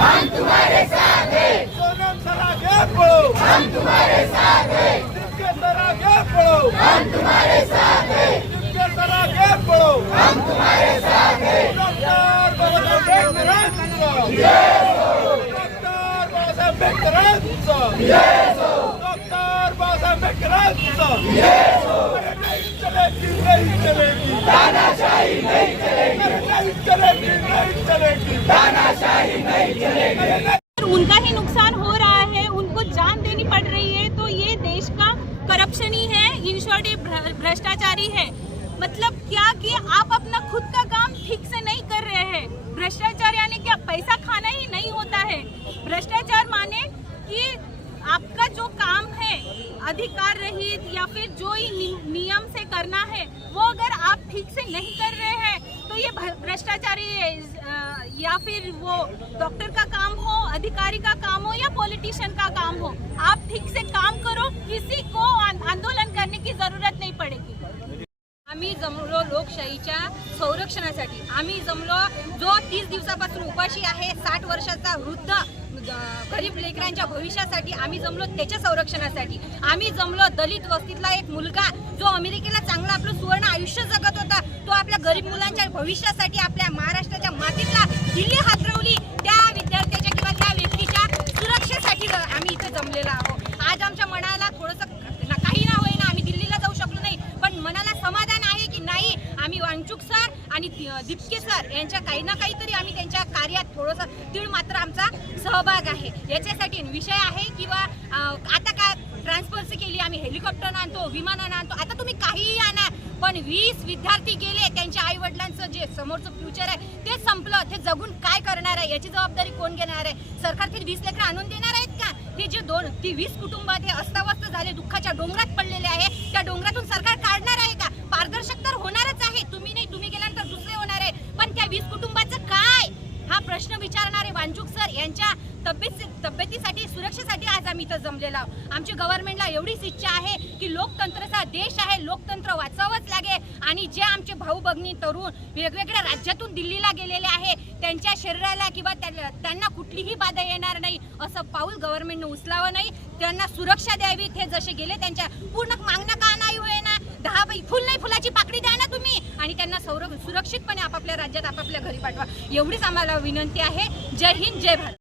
हम तुम्हारे साथ हैं। सोनम सरागे पढ़ो, हम तुम्हारे साथ हैं। जिनके सरागे पढ़ो, हम तुम्हारे साथ हैं। जिनके सरागे पढ़ो, हम तुम्हारे साथ हैं। डॉक्टर बाबासाहेब आंबेडकरांचं डॉक्टर बाबासाहेब आंबेडकरांचं डॉक्टर बाबासाहेब आंबेडकरांचं नहीं चलेगी, नहीं चलेगी, तानाशाही नहीं चलेगी, नहीं चलेगी, नहीं चलेगी, तानाशाही नहीं चलेगी। उनका ही नुकसान हो रहा है, उनको जान देनी पड़ रही है, तो ये देश का करप्शन ही है, इन शॉर्ट ये भ्रष्टाचारी है। मतलब क्या कि आप अपना खुद का काम ठीक से नहीं कर रहे हैं। भ्रष्टाचार यानी क्या पैसा खाना ही नहीं होता है। भ्रष्टाचार माने कि आपका जो काम है अधिकार रहित या फिर जो ही नियम से करना है वो अगर आप ठीक से नहीं कर रहे हैं तो ये भ्रष्टाचारी है। या फिर वो डॉक्टर का काम हो, अधिकारी का काम हो या पॉलिटिशियन का काम हो, आप ठीक से काम करो, किसी को आंदोलन करने की जरूरत नहीं पड़ेगी। आम्ही जमलो लोकशाहीच्या संरक्षणासाठी। आम्ही जमलो जो 30 दिवसापासून उपाशी आहे, 60 वर्षाचा वृद्ध गरीब लेकरांच्या भविष्यासाठी आम्ही जमलो, त्याच्या संरक्षणासाठी। आम्ही जमलो दलित वस्तीतला एक मुलगा जो अमेरिकेला चांगला आपलं सुवर्ण आयुष्य जगत होता, तो आपल्या गरीब मुलांच्या भविष्यासाठी आपल्या महाराष्ट्राच्या मातीतला दिल्ली हातरवली त्या विद्यार्थ्याच्या किंवा त्या व्यक्तीच्या सुरक्षेसाठी आम्ही इथे जमलेलो आहोत। आज आमच्या मनाला थोडंसं काही ना होईना आम्ही दिल्लीला जाऊ शकलो नाही, पण मनाला समाधान आहे की नाही आम्ही वांगचूक सर आणि दीपके सर यांच्या काही ना काहीतरी आम्ही त्यांच्या कार्यात थोडंसं तीळ मात्र आमचा सहभाग आहे। याच्यासाठी विषय आहे किंवा आता काय ट्रान्सफरची केली, आम्ही हेलिकॉप्टर आणतो, विमानानं आणतो, आता तुम्ही काहीही आणा, पण 20 विद्यार्थी गेले, त्यांच्या आई वडिलांचं जे समोरचं फ्युचर आहे ते संपलं, ते जगून काय करणार आहे याची जबाबदारी कोण घेणार आहे? सरकार ते 20 लेकरं आणून देणार आहेत का? हे जे 20 कुटुंब हे अस्ताव्यस्त झाले, दुःखाच्या डोंगरात पडलेले आहे, त्या डोंगरातून सरकार काढणार आहे का? पारदर्शक तर होणारच आहे, तुम्ही नाही, तुम्ही गेल्यानंतर दुसरे होणार आहे, पण त्या 20 कुटुंबाचं काय हा प्रश्न विचारणारे वांचूक सर यांच्या तब्येतीसाठी सुरक्षेसाठी आज आम्ही इथं जमलेलो आहोत। आमची गव्हर्नमेंटला एवढीच इच्छा आहे की लोकतंत्राचा देश आहे, लोकतंत्र वाचवावंच लागेल आणि जे आमचे भाऊ भगिनी तरुण वेगवेगळ्या राज्यातून दिल्लीला गेलेले आहे त्यांच्या शरीराला किंवा त्यांना कुठलीही बाधा येणार नाही असं पाऊल गव्हर्नमेंटने उचलावं नाही, त्यांना सुरक्षा द्यावी। ते जसे गेले त्यांच्या पूर्ण मागण्या का नाही होईना, 10 फुल नाही फुलाची पाकळी द्या ना तुम्ही आणि त्यांना सुरक्षितपणे आपापल्या राज्यात आपापल्या घरी पाठवा, एवढीच आम्हाला विनंती आहे। जय हिंद, जय भारत।